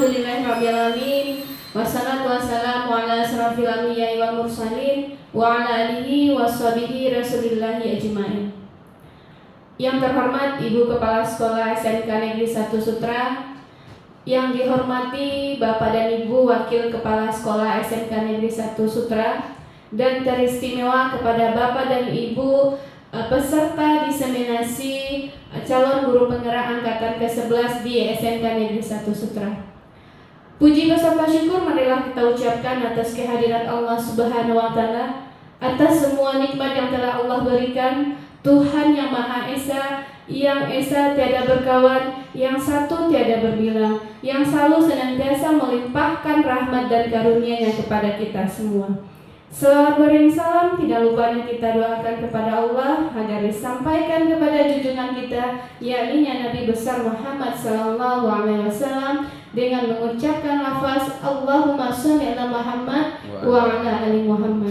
Alhamdulillahirrabbilalamin. Wassalatu wassalamu ala asrafil anbiya'i wal mursalin wa ala alihi washabihi rasulillahi ajmain. Yang terhormat Ibu Kepala Sekolah SMK Negeri 1 Sutra, yang dihormati Bapak dan Ibu Wakil Kepala Sekolah SMK Negeri 1 Sutra, dan teristimewa kepada Bapak dan Ibu peserta diseminasi calon guru penggerak angkatan ke-11 di SMK Negeri 1 Sutra. Puji beserta syukur marilah kita ucapkan atas kehadirat Allah Subhanahu wa Ta'ala, atas semua nikmat yang telah Allah berikan. Tuhan yang Maha Esa, yang Esa tiada berkawan, yang satu tiada berbilang, yang selalu senantiasa melimpahkan rahmat dan karunia-Nya kepada kita semua. Selawat beriring salam tidak lupanya kita doakan kepada Allah agar disampaikan kepada junjungan kita, yakni Nabi besar Muhammad sallallahu alaihi wasallam, dengan mengucapkan lafaz Allahumma sholli ala Muhammad wa ala ali Muhammad.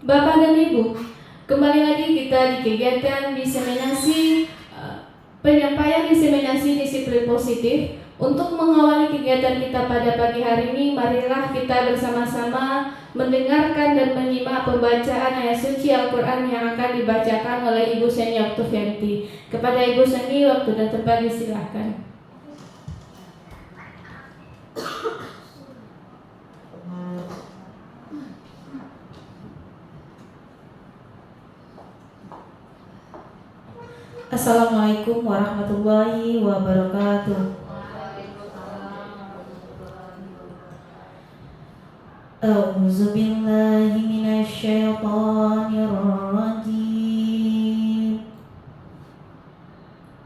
Bapak dan Ibu, kembali lagi kita di kegiatan diseminasi penyampaian diseminasi disiplin positif. Untuk mengawali kegiatan kita pada pagi hari ini, marilah kita bersama-sama mendengarkan dan menyimak pembacaan ayat suci Al-Quran yang akan dibacakan oleh Ibu Seni Oktavianti. Kepada Ibu Seni, waktu dan tempat disilahkan. Assalamualaikum warahmatullahi wabarakatuh. A'udzu billahi minasy syaithanir rajim.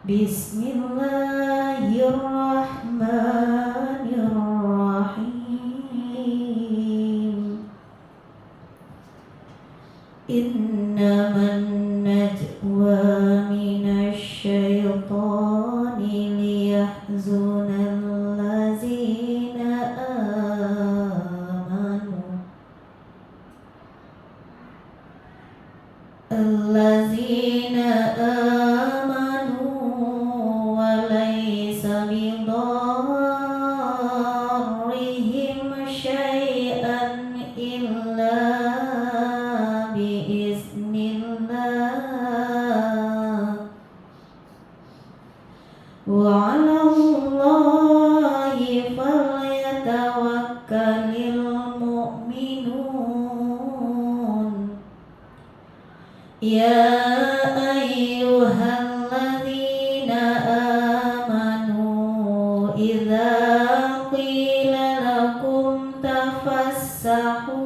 Bismillahirrahmanirrahim. Innaman najwa minasy syaithani liyahzunal ladzina amanu wa laysa bidarrihim syai'an illa biiznillah wa 'alallahi falyatawakkalul mu'minun. Ya ayyuhalladzina amanu idza qila lakum tafassahu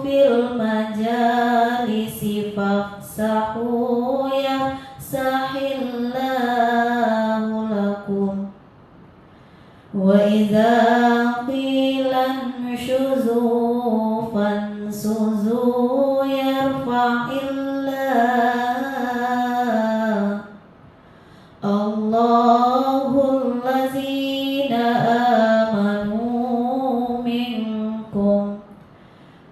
fil majalisi fafsahu yafsahillahu lakum wa idza qila anshuzu fansuzu yarfa'illah Allahul ladzina amanu minkum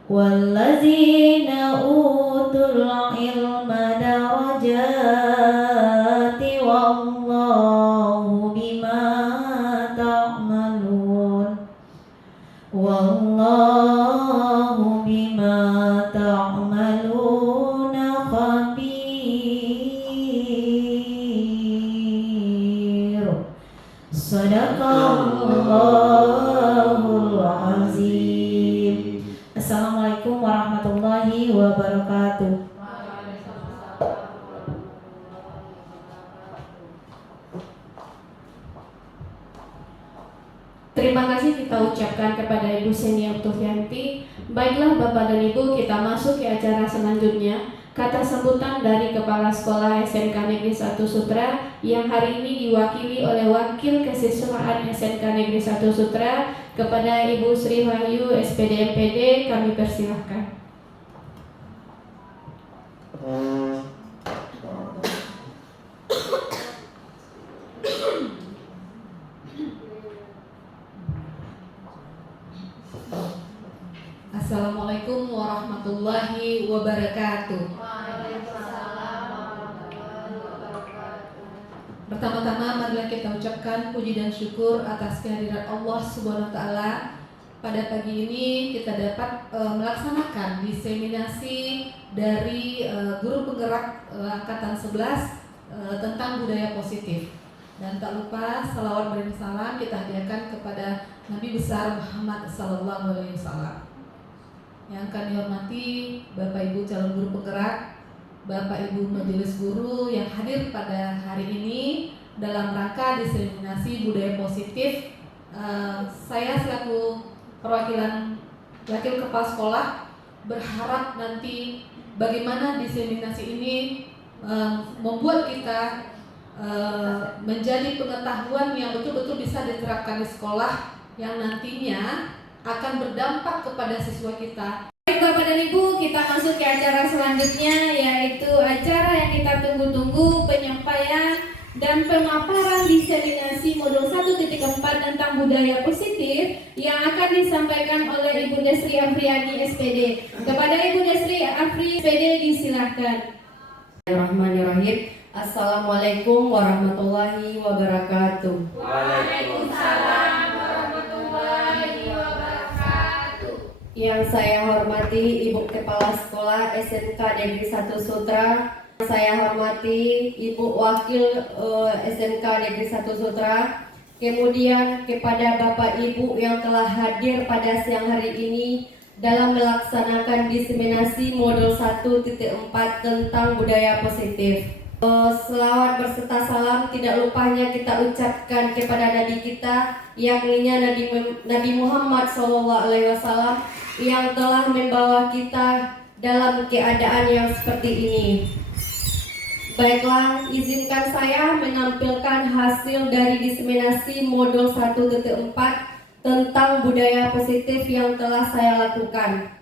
walladzina utul ilma darajati wallahu bima ta'malun wallahu bima ta'maluna khabir. Sadaqallahul azim. Assalamualaikum warahmatullahi wabarakatuh. Terima kasih kita ucapkan kepada Ibu Seni Oktavianti. Baiklah Bapak dan Ibu, kita masuk ke acara selanjutnya. Kata sambutan dari Kepala Sekolah SMK Negeri 1 Sutra yang hari ini diwakili oleh Wakil Kesiswaan SMK Negeri 1 Sutra kepada Ibu Sri Wahyu SPD MPD, kami persilahkan. Assalamualaikum warahmatullahi wabarakatuh. Pertama-tama marilah kita ucapkan puji dan syukur atas kehadiran Allah Subhanahu wa taala. Pada pagi ini kita dapat melaksanakan diseminasi dari guru penggerak angkatan 11 tentang budaya positif. Dan tak lupa salawat dan salam kita hadiahkan kepada Nabi besar Muhammad sallallahu alaihi wasallam. Yang kami hormati Bapak Ibu calon guru penggerak, Bapak Ibu majelis guru yang hadir pada hari ini dalam rangka diseminasi budaya positif. Saya selaku perwakilan wakil kepala sekolah berharap nanti bagaimana diseminasi ini membuat kita menjadi pengetahuan yang betul-betul bisa diterapkan di sekolah yang nantinya akan berdampak kepada siswa kita. Baik Bapak dan Ibu, kita masuk ke acara selanjutnya, yaitu acara yang kita tunggu-tunggu, penyampaian dan pemaparan diseminasi modul 1.4 tentang budaya positif yang akan disampaikan oleh Ibu Desri Afriani SPD. Kepada Ibu Desri Afri SPD disilahkan. Bismillahirrahmanirrahim. Assalamualaikum warahmatullahi wabarakatuh. Waalaikumsalam warahmatullahi wabarakatuh. Yang saya hormati Ibu Kepala Sekolah SMK Negeri 1 Sutra. Saya hormati Ibu Wakil SMK Negeri 1 Sutra. Kemudian kepada Bapak Ibu yang telah hadir pada siang hari ini dalam melaksanakan diseminasi modul 1.4 tentang budaya positif. Selawat berserta salam tidak lupanya kita ucapkan kepada Nabi kita, yakni Nabi Muhammad SAW yang telah membawa kita dalam keadaan yang seperti ini. Baiklah, izinkan saya menampilkan hasil dari diseminasi modul 1.4 tentang budaya positif yang telah saya lakukan.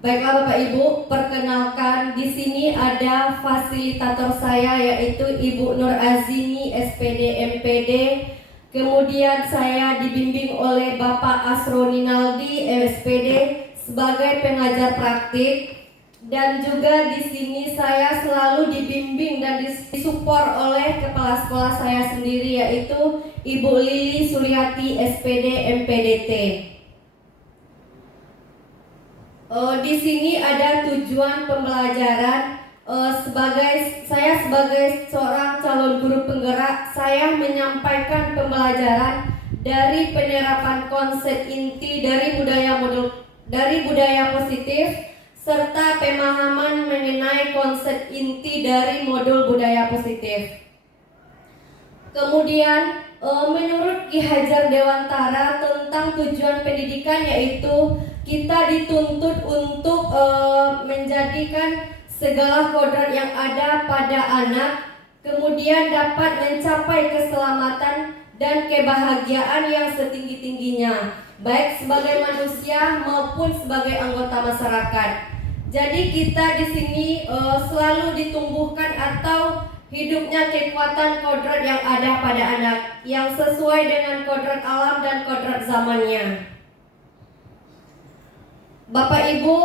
Baiklah Bapak Ibu, perkenalkan di sini ada fasilitator saya yaitu Ibu Nur Azini SPD MPD. Kemudian saya dibimbing oleh Bapak Asroni Naldi SPD sebagai pengajar praktik. Dan juga di sini saya selalu dibimbing dan disupport oleh kepala sekolah saya sendiri yaitu Ibu Lili Suryati SPD MPDT. Di sini ada tujuan pembelajaran. Saya sebagai seorang calon guru penggerak, saya menyampaikan pembelajaran dari penerapan konsep inti dari budaya positif serta pemahaman mengenai konsep inti dari modul budaya positif. Kemudian menurut Ki Hajar Dewantara tentang tujuan pendidikan yaitu kita dituntut untuk menjadikan segala kodrat yang ada pada anak, kemudian dapat mencapai keselamatan dan kebahagiaan yang setinggi-tingginya, baik sebagai manusia maupun sebagai anggota masyarakat. Jadi kita di sini selalu ditumbuhkan atau hidupnya kekuatan kodrat yang ada pada anak yang sesuai dengan kodrat alam dan kodrat zamannya. Bapak Ibu,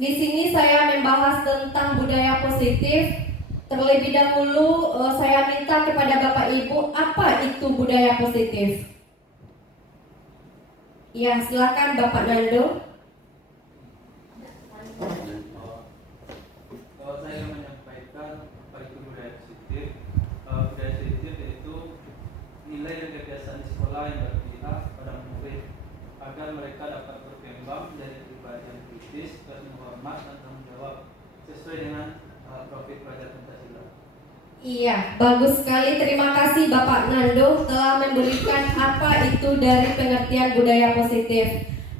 di sini saya membahas tentang budaya positif. Terlebih dahulu saya minta kepada Bapak Ibu, apa itu budaya positif? Ya, silakan Bapak Nando. Kalau saya menyampaikan apa itu budaya positif, budaya positif yaitu nilai dan kebiasaan di sekolah yang berpihak pada murid agar mereka dapat berkembang menjadi pribadi yang kritis, berhormat dan tanggung jawab sesuai dengan profil pelajar Pancasila. Iya, bagus sekali. Terima kasih Bapak Nando telah memberikan apa itu dari pengertian budaya positif.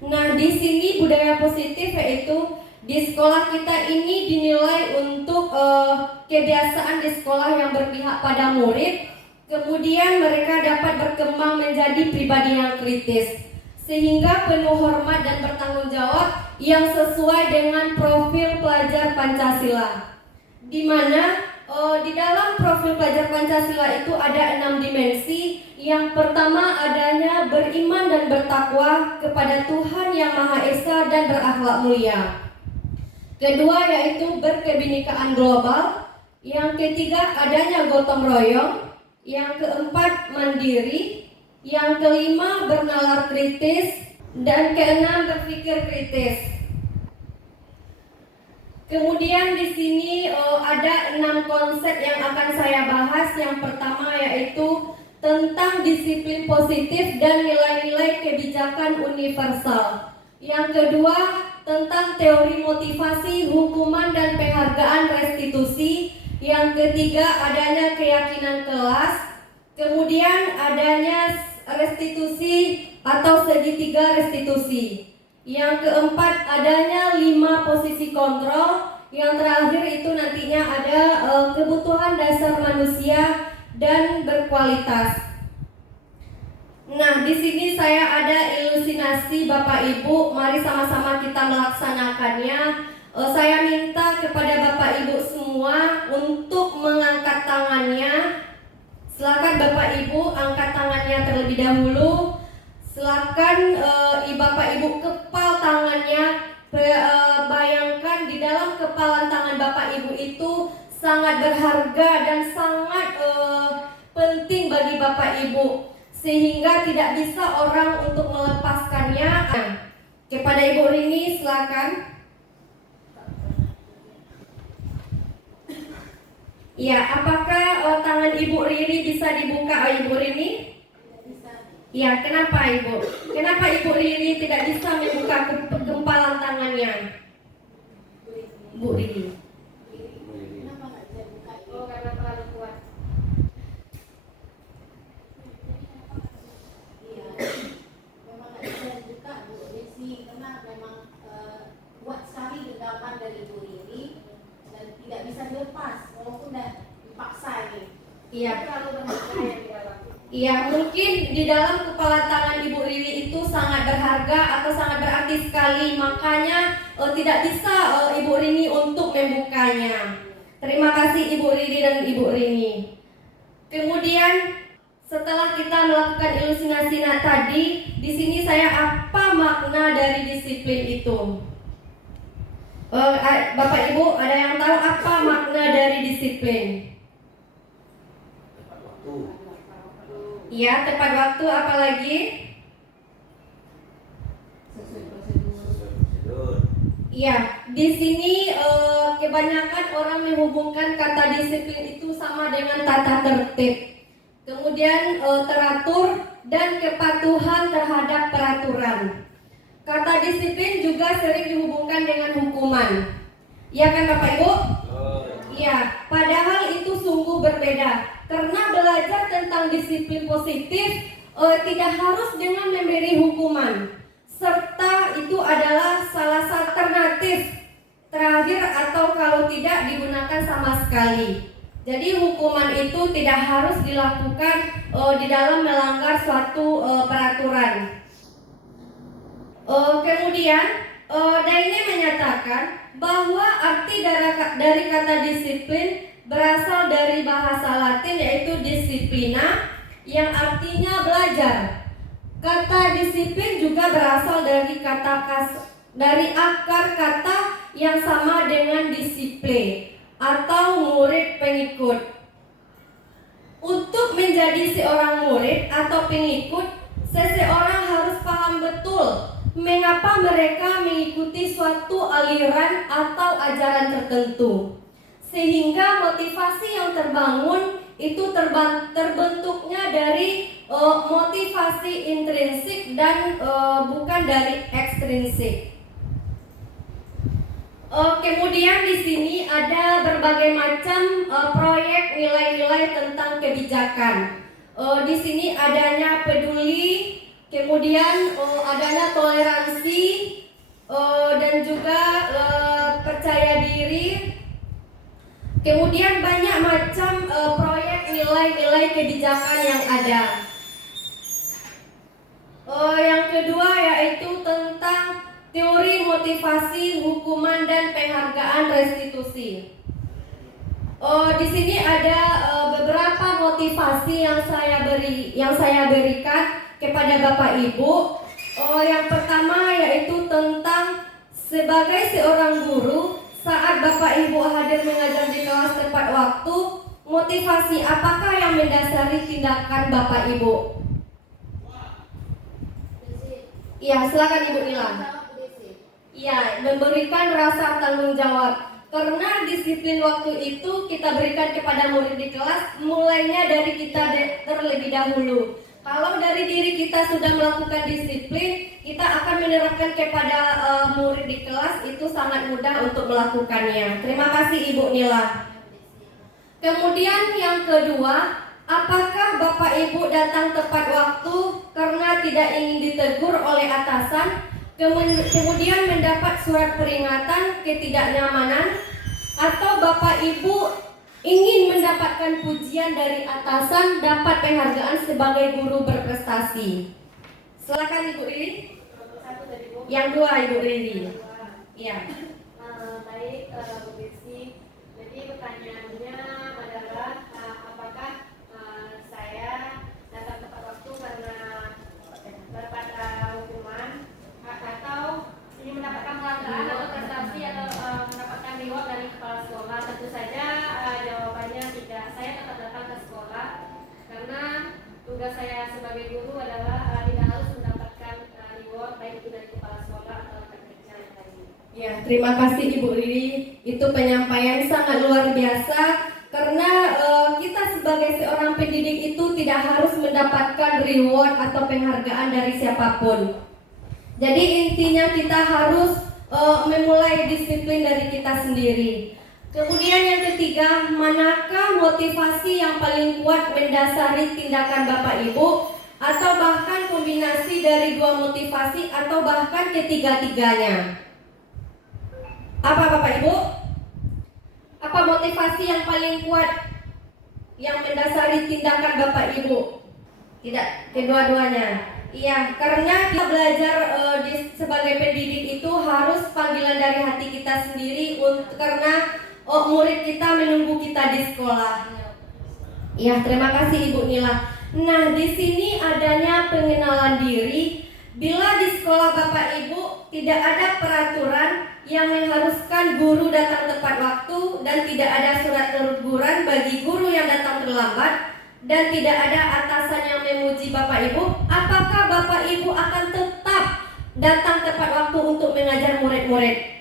Nah, di sini budaya positif yaitu di sekolah kita ini dinilai untuk kebiasaan di sekolah yang berpihak pada murid, kemudian mereka dapat berkembang menjadi pribadi yang kritis, sehingga penuh hormat dan bertanggung jawab yang sesuai dengan profil pelajar Pancasila. Di mana di dalam profil pelajar Pancasila itu ada 6 dimensi, Yang pertama adanya beriman dan bertakwa kepada Tuhan Yang Maha Esa dan berakhlak mulia. Kedua yaitu berkebinekaan global. Yang ketiga adanya gotong royong. Yang keempat mandiri. Yang kelima bernalar kritis. Dan keenam berpikir kritis. Kemudian di sini ada 6 konsep yang akan saya bahas. Yang pertama yaitu tentang disiplin positif dan nilai-nilai kebijakan universal. Yang kedua tentang teori motivasi, hukuman dan penghargaan restitusi. Yang ketiga adanya keyakinan kelas. Kemudian adanya restitusi atau segitiga restitusi. Yang keempat adanya 5 posisi kontrol. Yang terakhir itu nantinya ada kebutuhan dasar manusia dan berkualitas. Nah, di sini saya ada ilustrasi Bapak Ibu. Mari sama-sama kita melaksanakannya. Saya minta kepada Bapak Ibu semua untuk mengangkat tangannya. Silakan Bapak Ibu angkat tangannya terlebih dahulu. Silakan Bapak Ibu kepal tangannya. Bayangkan di dalam kepalan tangan Bapak Ibu itu sangat berharga dan sangat penting bagi Bapak Ibu, sehingga tidak bisa orang untuk melepaskannya. Kepada Ibu Rini silakan. Ya, apakah tangan Ibu Rini bisa dibuka, Ibu Rini? Ya, kenapa Ibu? Kenapa Ibu Rini tidak bisa membuka kempalan tangannya? Bu Rini. Karena terlalu kuat. Iya, memang nggak bisa dibuka Bu Desi karena memang kuat sekali genggaman dari Bu Riri dan tidak bisa dilepas walaupun udah dipaksa ini. Iya. Terlalu berbahaya di dalam. Iya, mungkin di dalam kepala tangan Ibu Riri itu sangat berharga atau sangat berarti sekali, makanya tidak bisa Ibu Rini untuk membukanya. Terima kasih Ibu Riri dan Ibu Rini. Kemudian setelah kita melakukan ilustrasi tadi, di sini saya apa makna dari disiplin itu? Bapak Ibu ada yang tahu apa makna dari disiplin? Tepat waktu. Iya, tepat waktu, apalagi? Sesuai prosedur. Sesuai prosedur. Iya, di sini kebanyakan orang menghubungkan kata disiplin itu sama dengan tata tertib. Kemudian teratur dan kepatuhan terhadap peraturan. Kata disiplin juga sering dihubungkan dengan hukuman. Ya kan Bapak Ibu? Iya, padahal itu sungguh berbeda. Karena belajar tentang disiplin positif tidak harus dengan memberi hukuman, serta itu adalah salah satu alternatif terakhir atau kalau tidak digunakan sama sekali. Jadi hukuman itu tidak harus dilakukan di dalam melanggar suatu peraturan. Kemudian Daini menyatakan bahwa arti dari kata disiplin berasal dari bahasa Latin yaitu disciplina yang artinya belajar. Kata disiplin juga berasal dari akar kata yang sama dengan disiplin atau murid pengikut. Untuk menjadi seorang murid atau pengikut, seseorang harus paham betul mengapa mereka mengikuti suatu aliran atau ajaran tertentu. Sehingga motivasi yang terbangun itu terbentuknya dari motivasi intrinsik dan bukan dari ekstrinsik. Kemudian di sini ada berbagai macam proyek nilai-nilai tentang kebijakan. Di sini adanya peduli, kemudian adanya toleransi dan juga percaya diri. Kemudian banyak macam proyek nilai-nilai kebijakan yang ada. Yang kedua yaitu tentang teori motivasi, hukuman dan penghargaan restitusi. Di sini ada beberapa motivasi yang saya berikan kepada Bapak Ibu. Yang pertama yaitu tentang sebagai seorang guru, saat Bapak Ibu hadir mengajar di kelas tepat waktu, motivasi apakah yang mendasari tindakan Bapak Ibu? Iya, silakan Ibu Nila. Iya, memberikan rasa tanggung jawab. Karena disiplin waktu itu kita berikan kepada murid di kelas, mulainya dari kita terlebih dahulu. Kalau dari diri kita sudah melakukan disiplin, kita akan menerapkan kepada murid di kelas, itu sangat mudah untuk melakukannya. Terima kasih Ibu Nila. Kemudian yang kedua, apakah Bapak Ibu datang tepat waktu karena tidak ingin ditegur oleh atasan, kemudian mendapat surat peringatan ketidaknyamanan, atau Bapak Ibu ingin mendapatkan pujian dari atasan, dapat penghargaan sebagai guru berprestasi? Silakan Ibu Riri. Yang dua Ibu Riri. Iya. Baik, Bu Desi. Jadi pertanyaannya adalah apakah saya datang tepat waktu karena dapat hukuman atau ini mendapatkan penghargaan atau prestasi atau mendapatkan reward dari kepala sekolah? Tentu saja jawabannya tidak. Saya tetap datang ke sekolah karena tugas saya sebagai guru adalah tidak harus mendapatkan reward baik itu dari kepala sekolah atau rekan kerja yang lain. Ya, terima kasih Ibu Riri. Itu penyampaian sangat luar biasa karena kita sebagai seorang pendidik itu tidak harus mendapatkan reward atau penghargaan dari siapapun. Jadi intinya kita harus memulai disiplin dari kita sendiri. Kemudian yang ketiga, manakah motivasi yang paling kuat mendasari tindakan Bapak Ibu, atau bahkan kombinasi dari dua motivasi atau bahkan ketiga-tiganya? Apa Bapak Ibu? Apa motivasi yang paling kuat yang mendasari tindakan Bapak Ibu? Tidak, kedua-duanya. Iya, karena kita belajar sebagai pendidik itu harus panggilan dari hati kita sendiri karena murid kita menunggu kita di sekolah. Iya, terima kasih Ibu Nila. Nah, di sini adanya pengenalan diri. Bila di sekolah Bapak Ibu tidak ada peraturan yang mengharuskan guru datang tepat waktu dan tidak ada surat teguran bagi guru yang datang terlambat, dan tidak ada atasan yang memuji Bapak Ibu, apakah Bapak Ibu akan tetap datang tepat waktu untuk mengajar murid-murid?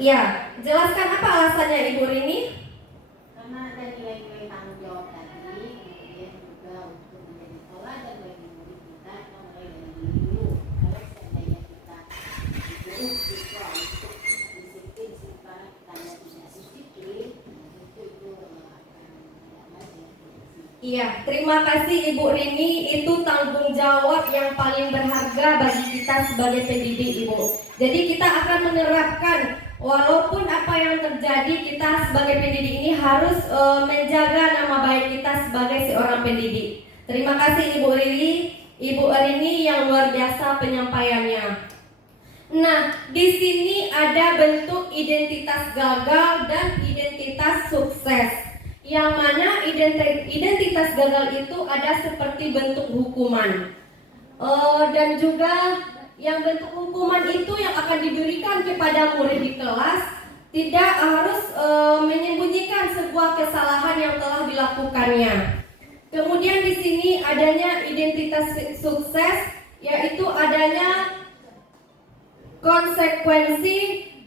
Ya, jelaskan apa alasannya Ibu Rini? Karena ada nilai-nilai tanggung jawab tadi, kemudian juga untuk menjadi teladan bagi murid kita, kita mulai dari diri dulu. Kalau seandainya kita disuruh siswa untuk disiplin, sementara kita tidak disiplin, itu akan tidak baik ya. Iya, terima kasih Ibu Rini. Itu tanggung jawab yang paling berharga bagi kita sebagai pendidik Ibu. Jadi kita akan menerapkan, walaupun apa yang terjadi, kita sebagai pendidik ini harus menjaga nama baik kita sebagai seorang pendidik. Terima kasih Ibu Rini yang luar biasa penyampaiannya. Nah, di sini ada bentuk identitas gagal dan identitas sukses. Yang mana identitas gagal itu ada seperti bentuk hukuman, dan juga yang bentuk hukuman itu yang akan diberikan kepada murid di kelas tidak harus menyembunyikan sebuah kesalahan yang telah dilakukannya. Kemudian di sini adanya identitas sukses, yaitu adanya konsekuensi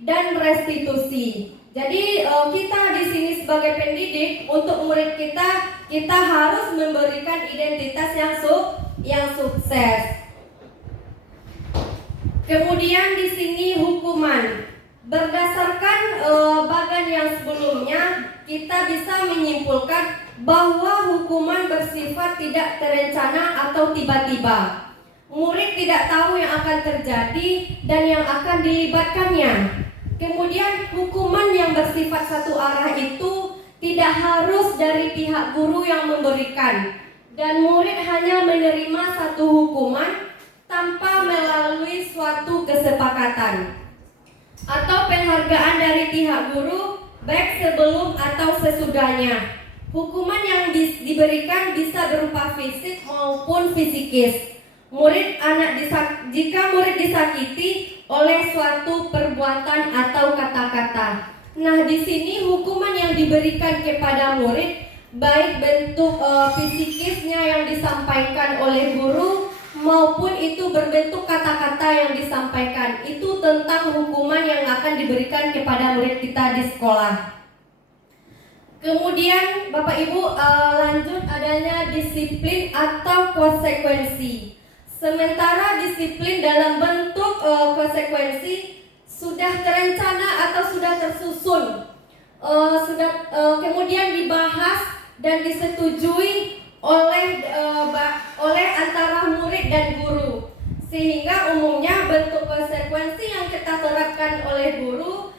dan restitusi. Jadi kita di sini sebagai pendidik untuk murid kita harus memberikan identitas yang sukses. Kemudian di sini hukuman. Berdasarkan bagan yang sebelumnya, kita bisa menyimpulkan bahwa hukuman bersifat tidak terencana atau tiba-tiba. Murid tidak tahu yang akan terjadi dan yang akan dilibatkannya. Kemudian hukuman yang bersifat satu arah itu tidak harus dari pihak guru yang memberikan, dan murid hanya menerima satu hukuman tanpa melalui suatu kesepakatan atau penghargaan dari pihak guru baik sebelum atau sesudahnya. Hukuman yang diberikan bisa berupa fisik maupun psikis. Jika murid disakiti oleh suatu perbuatan atau kata-kata. Nah, di sini hukuman yang diberikan kepada murid baik bentuk fisikisnya yang disampaikan oleh guru maupun itu berbentuk kata-kata yang disampaikan. Itu tentang hukuman yang akan diberikan kepada murid kita di sekolah. Kemudian Bapak Ibu lanjut adanya disiplin atau konsekuensi. Sementara disiplin dalam bentuk konsekuensi sudah terencana atau sudah tersusun, kemudian dibahas dan disetujui oleh antara murid dan guru, sehingga umumnya bentuk konsekuensi yang kita terapkan oleh guru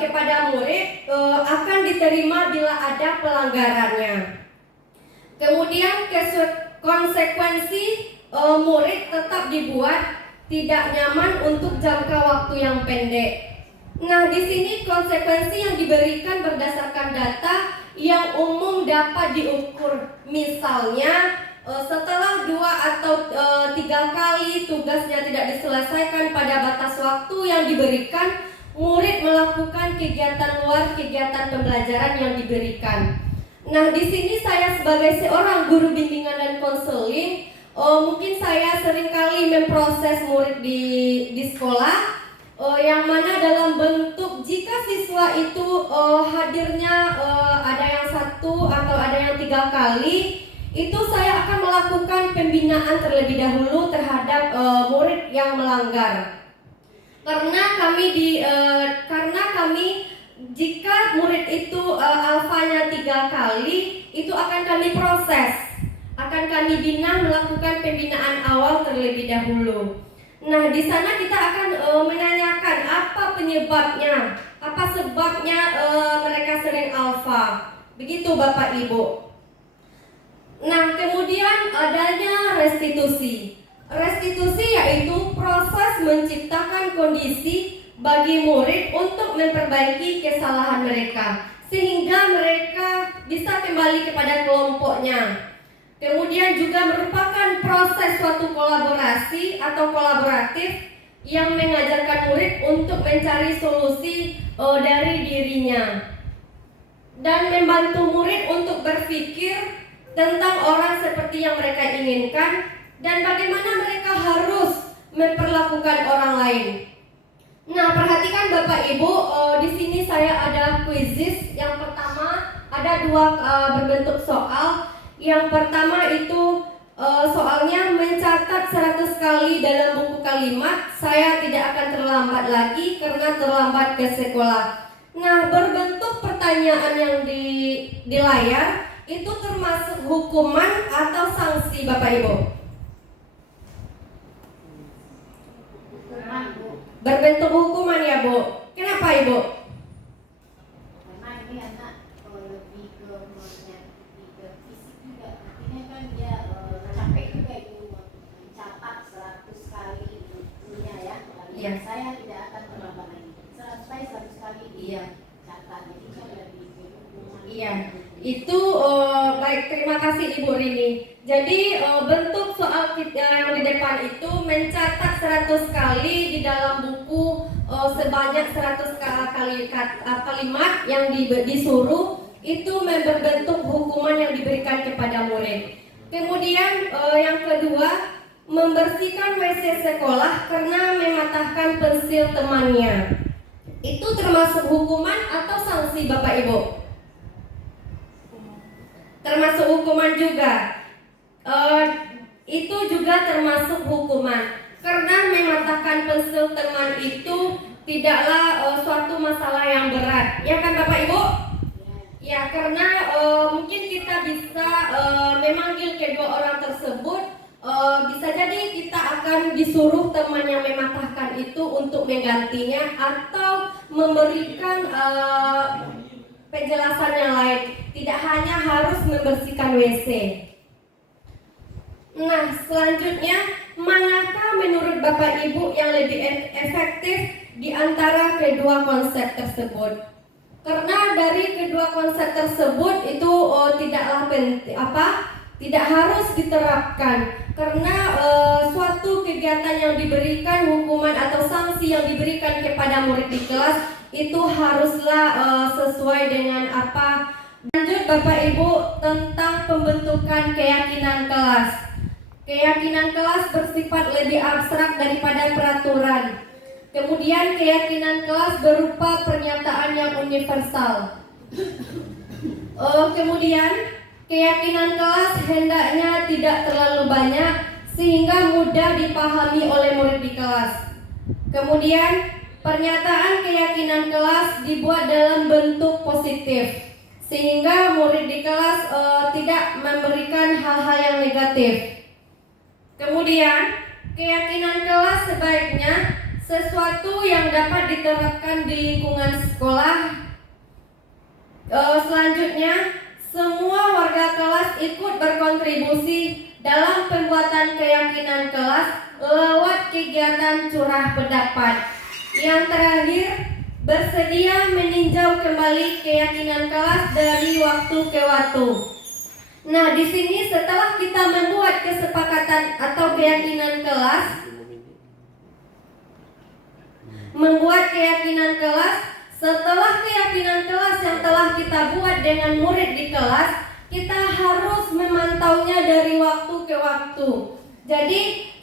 kepada murid akan diterima bila ada pelanggarannya. Kemudian konsekuensi murid tetap dibuat tidak nyaman untuk jangka waktu yang pendek. Nah, di sini konsekuensi yang diberikan berdasarkan data yang umum dapat diukur. Misalnya setelah 2 atau 3 kali tugasnya tidak diselesaikan pada batas waktu yang diberikan, murid melakukan kegiatan luar kegiatan pembelajaran yang diberikan. Nah, di sini saya sebagai seorang guru bimbingan dan konseling, mungkin saya seringkali memproses murid di sekolah, yang mana dalam bentuk jika siswa itu hadirnya ada yang 1 atau ada yang 3 kali, itu saya akan melakukan pembinaan terlebih dahulu terhadap murid yang melanggar. Karena kami jika murid itu alfanya 3 kali, itu akan kami proses, akan kami bina, melakukan pembinaan awal terlebih dahulu. Nah, di sana kita akan menanyakan apa penyebabnya, apa sebabnya mereka sering alfa. Begitu Bapak Ibu. Nah, kemudian adanya restitusi. Restitusi yaitu proses menciptakan kondisi bagi murid untuk memperbaiki kesalahan mereka sehingga mereka bisa kembali kepada kelompoknya. Kemudian juga merupakan proses suatu kolaborasi atau kolaboratif yang mengajarkan murid untuk mencari solusi dari dirinya dan membantu murid untuk berpikir tentang orang seperti yang mereka inginkan dan bagaimana mereka harus memperlakukan orang lain. Nah, perhatikan Bapak Ibu, di sini saya ada quizzes. Yang pertama ada 2 berbentuk soal. Yang pertama itu soalnya mencatat 100 kali dalam buku kalimat. Saya tidak akan terlambat lagi karena terlambat ke sekolah. Nah, berbentuk pertanyaan yang di layar itu termasuk hukuman atau sanksi Bapak Ibu? Hukuman, Bu. Berbentuk hukuman ya Bu. Kenapa Ibu? Memang ini anak lebih ke fisik juga. Artinya kan dia capek juga itu mencatat 100 kali itunya ya. Iya. Saya tidak akan terlambat lagi. 100 kali dia catat. Jadi kan lebih ke hukuman. Iya. Itu baik, terima kasih Ibu Rini. Jadi bentuk soal yang di depan itu mencatat 100 kali di dalam buku sebanyak 100 kalimat yang disuruh itu berbentuk hukuman yang diberikan kepada murid. Kemudian yang kedua, membersihkan WC sekolah karena mematahkan pensil temannya. Itu termasuk hukuman atau sanksi Bapak Ibu? Termasuk hukuman juga. Itu juga termasuk hukuman karena mematahkan pensil teman itu tidaklah suatu masalah yang berat, ya kan Bapak Ibu? Ya, karena mungkin kita bisa memanggil kedua orang tersebut, bisa jadi kita akan disuruh teman yang mematahkan itu untuk menggantinya atau memberikan penjelasan yang lain, tidak hanya harus membersihkan WC. Nah, selanjutnya, manakah menurut Bapak Ibu yang lebih efektif di antara kedua konsep tersebut? Karena dari kedua konsep tersebut itu tidaklah tidak harus diterapkan karena suatu kegiatan yang diberikan, hukuman atau sanksi yang diberikan kepada murid di kelas itu haruslah sesuai dengan apa. Lanjut Bapak Ibu tentang pembentukan keyakinan kelas. Keyakinan kelas bersifat lebih abstrak daripada peraturan. Kemudian keyakinan kelas berupa pernyataan yang universal. Kemudian keyakinan kelas hendaknya tidak terlalu banyak sehingga mudah dipahami oleh murid di kelas. Kemudian pernyataan keyakinan kelas dibuat dalam bentuk positif sehingga murid di kelas tidak memberikan hal-hal yang negatif. Kemudian keyakinan kelas sebaiknya sesuatu yang dapat diterapkan di lingkungan sekolah. Selanjutnya, semua warga kelas ikut berkontribusi dalam pembuatan keyakinan kelas lewat kegiatan curah pendapat. Yang terakhir, bersedia meninjau kembali keyakinan kelas dari waktu ke waktu. Nah, di sini setelah kita membuat kesepakatan atau keyakinan kelas, setelah keyakinan kelas yang telah kita buat dengan murid di kelas, kita harus memantaunya dari waktu ke waktu. Jadi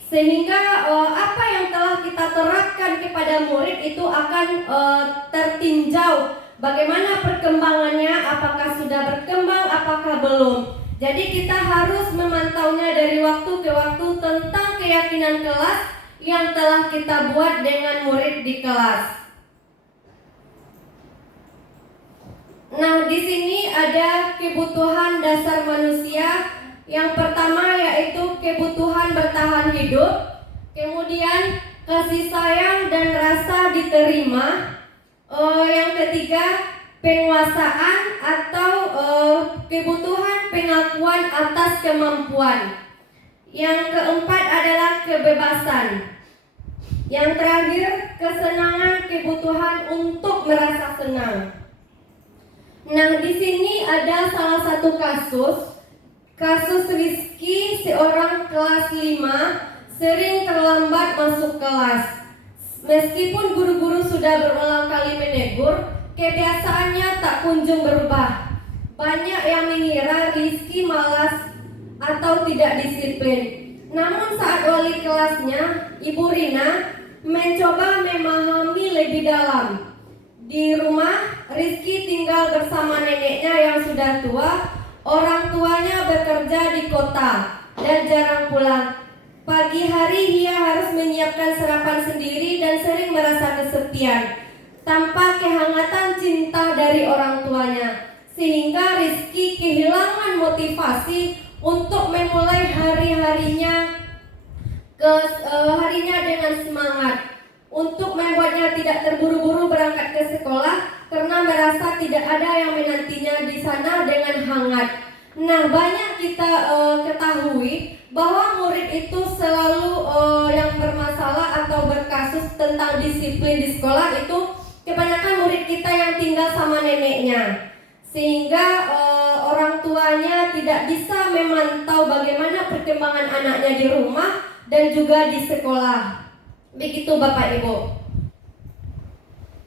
sehingga apa yang telah kita terapkan kepada murid itu akan tertinjau bagaimana perkembangannya, apakah sudah berkembang, apakah belum. Jadi kita harus memantaunya dari waktu ke waktu tentang keyakinan kelas yang telah kita buat dengan murid di kelas. Nah, di sini ada kebutuhan dasar manusia. Yang pertama yaitu kebutuhan bertahan hidup, kemudian kasih sayang dan rasa diterima. Yang ketiga, penguasaan atau kebutuhan pengakuan atas kemampuan. Yang keempat adalah kebebasan. Yang terakhir, kesenangan, kebutuhan untuk merasa senang. Nah, di sini ada salah satu kasus Rizky, seorang kelas 5, sering terlambat masuk kelas. Meskipun guru-guru sudah berulang kali menegur, kebiasaannya tak kunjung berubah. Banyak yang mengira Rizky malas atau tidak disiplin. Namun saat wali kelasnya, Ibu Rina, mencoba memahami lebih dalam. Di rumah, Rizky tinggal bersama neneknya yang sudah tua. Orang tuanya bekerja di kota dan jarang pulang. Pagi hari ia harus menyiapkan sarapan sendiri dan sering merasa kesepian tanpa kehangatan cinta dari orang tuanya. Sehingga Rizky kehilangan motivasi untuk memulai harinya dengan semangat, untuk membuatnya tidak terburu-buru berangkat ke sekolah karena merasa tidak ada yang menantinya di sana dengan hangat. Nah, banyak kita ketahui bahwa murid itu selalu yang bermasalah atau berkasus tentang disiplin di sekolah itu kebanyakan murid kita yang tinggal sama neneknya, sehingga orang tuanya tidak bisa memantau bagaimana perkembangan anaknya di rumah dan juga di sekolah. Begitu Bapak Ibu.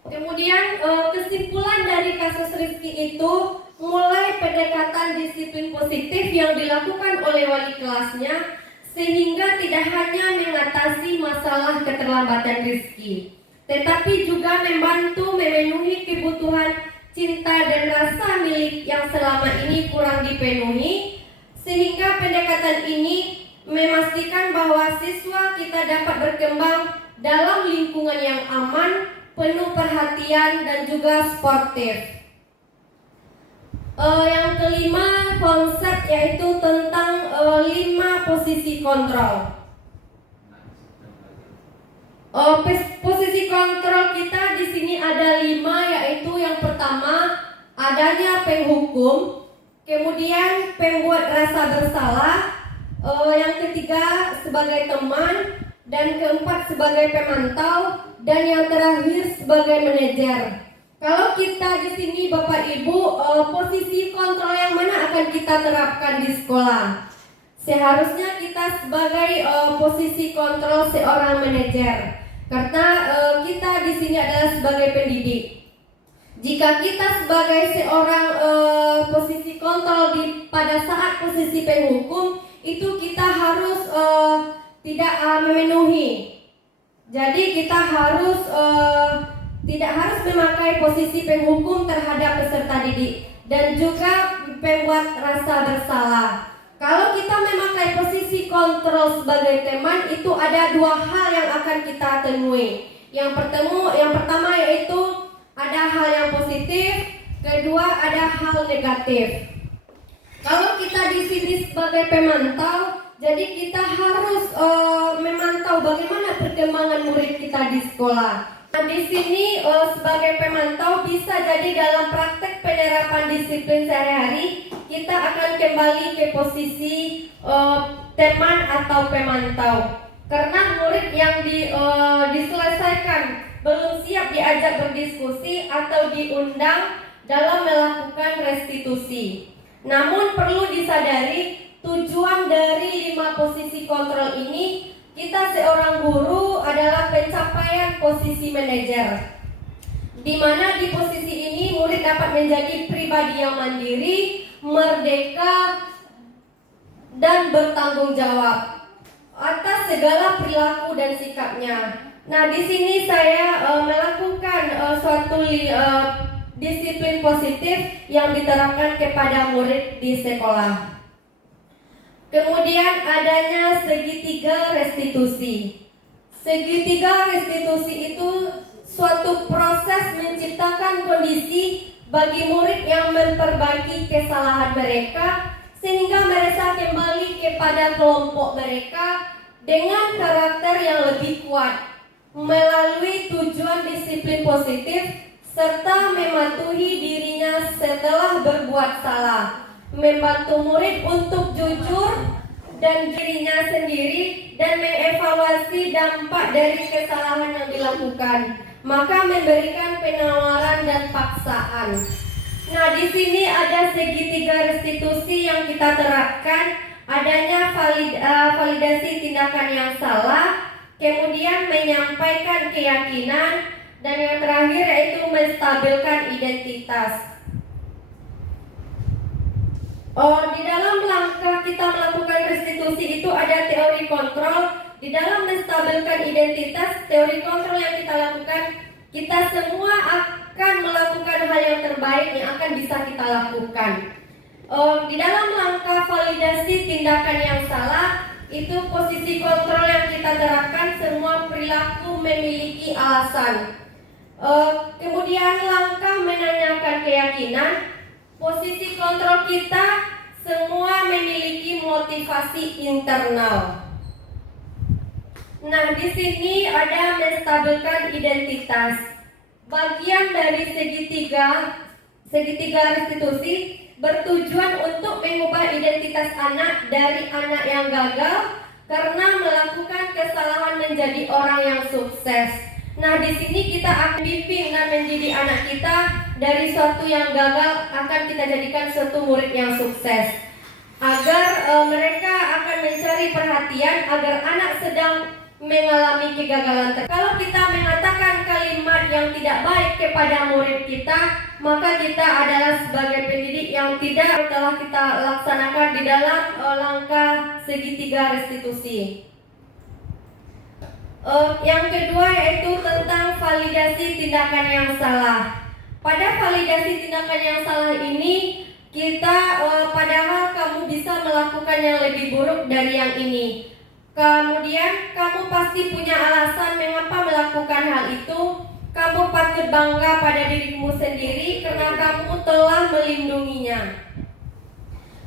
Kemudian kesimpulan dari kasus Rizky itu, mulai pendekatan disiplin positif yang dilakukan oleh wali kelasnya sehingga tidak hanya mengatasi masalah keterlambatan Rizky, tetapi juga membantu memenuhi kebutuhan cinta dan rasa milik yang selama ini kurang dipenuhi, sehingga pendekatan ini memastikan bahwa siswa kita dapat berkembang dalam lingkungan yang aman, penuh perhatian dan juga sportif. Yang kelima, konsep yaitu tentang 5 posisi kontrol. Posisi kontrol kita di sini ada 5, yaitu yang pertama adanya penghukum, kemudian pembuat rasa bersalah, yang ketiga sebagai teman, dan keempat sebagai pemantau, dan yang terakhir sebagai manajer. Kalau kita di sini Bapak Ibu, posisi kontrol yang mana akan kita terapkan di sekolah? Seharusnya kita sebagai posisi kontrol seorang manajer, karena kita di sini adalah sebagai pendidik. Jika kita sebagai seorang posisi kontrol pada saat posisi penghukum, itu kita harus tidak memenuhi. Jadi kita harus tidak harus memakai posisi penghukum terhadap peserta didik dan juga pembuat rasa bersalah. Kalau kita memakai posisi kontrol sebagai teman, itu ada dua hal yang akan kita temui. Yang pertama yaitu ada hal yang positif, kedua ada hal negatif. Kalau kita di sini sebagai pemantau, jadi kita harus memantau bagaimana perkembangan murid kita di sekolah. Nah, di sini sebagai pemantau bisa jadi dalam praktek penerapan disiplin sehari-hari kita akan kembali ke posisi teman atau pemantau. Karena murid yang diselesaikan belum siap diajak berdiskusi atau diundang dalam melakukan restitusi. Namun perlu disadari tujuan dari 5 posisi kontrol ini, kita seorang guru adalah pencapaian posisi manajer, di mana di posisi ini murid dapat menjadi pribadi yang mandiri, merdeka, dan bertanggung jawab atas segala perilaku dan sikapnya. Nah, di sini saya melakukan suatu disiplin positif yang diterapkan kepada murid di sekolah. Kemudian adanya segitiga restitusi. Segitiga restitusi itu suatu proses menciptakan kondisi bagi murid yang memperbaiki kesalahan mereka sehingga mereka kembali kepada kelompok mereka dengan karakter yang lebih kuat melalui tujuan disiplin positif serta mematuhi dirinya setelah berbuat salah. Membantu murid untuk jujur dan dirinya sendiri dan mengevaluasi dampak dari kesalahan yang dilakukan, maka memberikan penawaran dan paksaan. Nah, di sini ada segitiga restitusi yang kita terapkan, adanya validasi tindakan yang salah, kemudian menyampaikan keyakinan, dan yang terakhir yaitu menstabilkan identitas. Di dalam langkah kita melakukan restitusi itu ada teori kontrol. Di dalam menstabilkan identitas, teori kontrol yang kita lakukan, kita semua akan melakukan hal yang terbaik yang akan bisa kita lakukan. Di dalam langkah validasi tindakan yang salah, itu posisi kontrol yang kita terapkan, semua perilaku memiliki alasan. Kemudian langkah menanyakan keyakinan, posisi kontrol kita semua memiliki motivasi internal. Nah, di sini ada menstabilkan identitas. Bagian dari segitiga restitusi bertujuan untuk mengubah identitas anak dari anak yang gagal karena melakukan kesalahan menjadi orang yang sukses. Nah, di sini kita akan bimbing dan mendidik anak kita dari suatu yang gagal akan kita jadikan suatu murid yang sukses. Agar mereka akan mencari perhatian agar anak sedang mengalami kegagalan. Kalau kita mengatakan kalimat yang tidak baik kepada murid kita, maka kita adalah sebagai pendidik yang tidak telah kita laksanakan di dalam langkah segitiga restitusi. Yang kedua yaitu tentang validasi tindakan yang salah. Pada validasi tindakan yang salah ini, kita padahal kamu bisa melakukan yang lebih buruk dari yang ini. Kemudian kamu pasti punya alasan mengapa melakukan hal itu. Kamu patut bangga pada dirimu sendiri karena kamu telah melindunginya.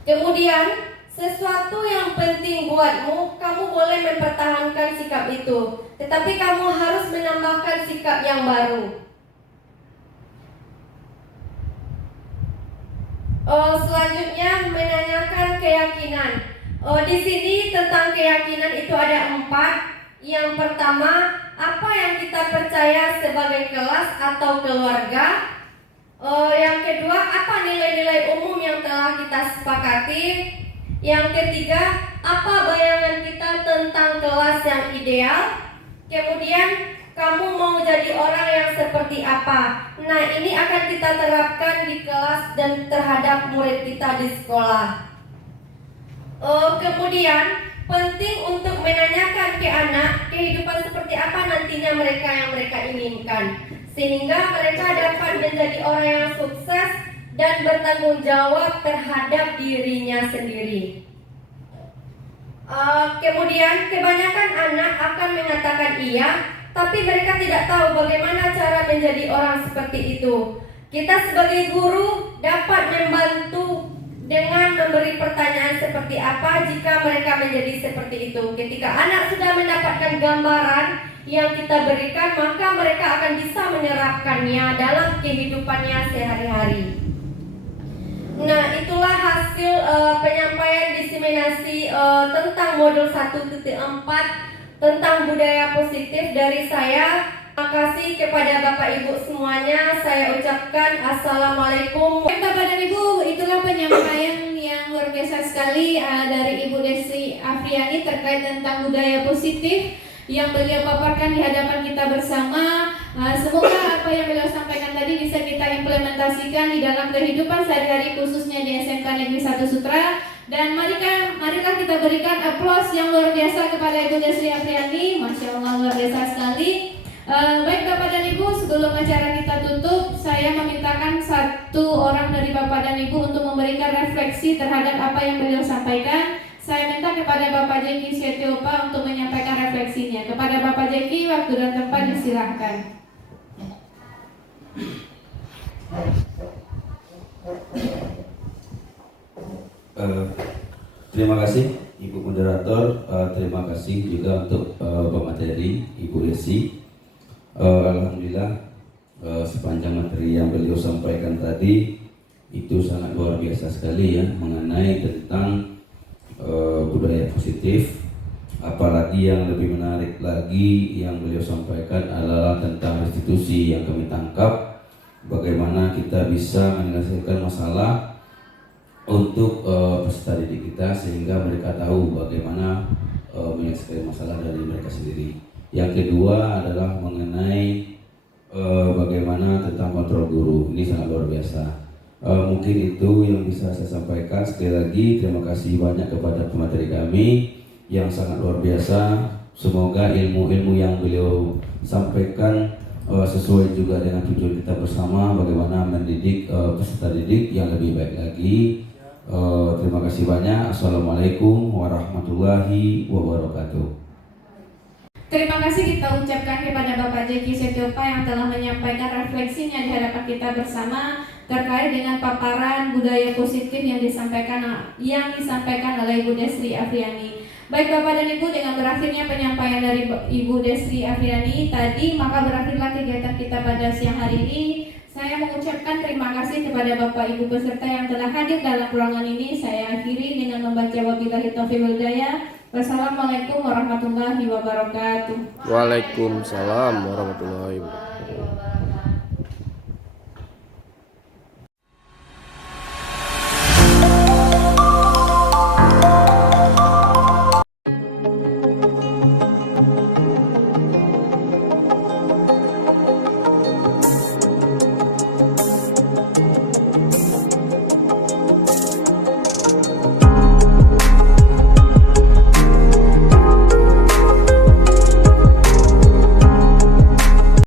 Kemudian sesuatu yang penting buatmu, kamu boleh mempertahankan sikap itu, tetapi kamu harus menambahkan sikap yang baru. Selanjutnya menanyakan keyakinan. Di sini tentang keyakinan itu ada 4. Yang pertama, apa yang kita percaya sebagai kelas atau keluarga. Yang kedua, apa nilai-nilai umum yang telah kita sepakati? Yang ketiga, apa bayangan kita tentang kelas yang ideal? Kemudian, kamu mau jadi orang yang seperti apa? Nah, ini akan kita terapkan di kelas dan terhadap murid kita di sekolah. Kemudian, penting untuk menanyakan ke anak kehidupan seperti apa nantinya mereka yang mereka inginkan, sehingga mereka dapat menjadi orang yang sukses dan bertanggung jawab terhadap dirinya sendiri. Kemudian kebanyakan anak akan mengatakan iya, tapi mereka tidak tahu bagaimana cara menjadi orang seperti itu. Kita sebagai guru dapat membantu dengan memberi pertanyaan seperti apa jika mereka menjadi seperti itu. Ketika anak sudah mendapatkan gambaran yang kita berikan, maka mereka akan bisa menerapkannya dalam kehidupannya sehari-hari. Nah, itulah hasil penyampaian diseminasi tentang modul 1.4 tentang budaya positif dari saya. Terima kasih kepada Bapak Ibu semuanya. Saya ucapkan Assalamualaikum. Bapak dan Ibu, itulah penyampaian yang luar biasa sekali dari Ibu Desi Afriani terkait tentang budaya positif yang beliau paparkan di hadapan kita bersama. Semoga apa yang beliau sampaikan tadi bisa kita implementasikan di dalam kehidupan sehari-hari, khususnya di SMK Negeri 1 Sutra. Dan marilah kita berikan aplaus yang luar biasa kepada Ibu Desi Afriani. Masya Allah, luar biasa sekali. Baik Bapak dan Ibu, sebelum acara kita tutup, saya memintakan satu orang dari Bapak dan Ibu untuk memberikan refleksi terhadap apa yang beliau sampaikan. Saya minta kepada Bapak Jeki Setiopa untuk menyampaikan refleksinya. Kepada Bapak Jeki, waktu dan tempat disilahkan. Terima kasih Ibu Moderator, terima kasih juga untuk pemateri Ibu Desi. Alhamdulillah, sepanjang materi yang beliau sampaikan tadi itu sangat luar biasa sekali ya, mengenai tentang budaya positif. Apalagi yang lebih menarik lagi yang beliau sampaikan adalah tentang restitusi yang kami tangkap, bagaimana kita bisa menyelesaikan masalah untuk peserta didik kita sehingga mereka tahu bagaimana menyelesaikan masalah dari mereka sendiri. Yang kedua adalah mengenai bagaimana tentang kontrol guru. Ini sangat luar biasa. Mungkin itu yang bisa saya sampaikan. Sekali lagi terima kasih banyak kepada pemateri kami yang sangat luar biasa. Semoga ilmu-ilmu yang beliau sampaikan sesuai juga dengan tujuan kita bersama, bagaimana mendidik peserta didik yang lebih baik lagi. Terima kasih banyak. Assalamualaikum warahmatullahi wabarakatuh. Terima kasih kita ucapkan kepada Bapak Jeki Setiopa yang telah menyampaikan refleksinya di hadapan kita bersama terkait dengan paparan budaya positif yang disampaikan oleh Ibu Desi Afriani. Baik Bapak dan Ibu, dengan berakhirnya penyampaian dari Ibu Desi Afriani tadi, maka berakhirlah kegiatan kita pada siang hari ini. Saya mengucapkan terima kasih kepada Bapak Ibu peserta yang telah hadir dalam ruangan ini. Saya akhiri dengan membaca wabillahi taufiq wal hidayah. Wassalamualaikum warahmatullahi wabarakatuh. Waalaikumsalam warahmatullahi wabarakatuh.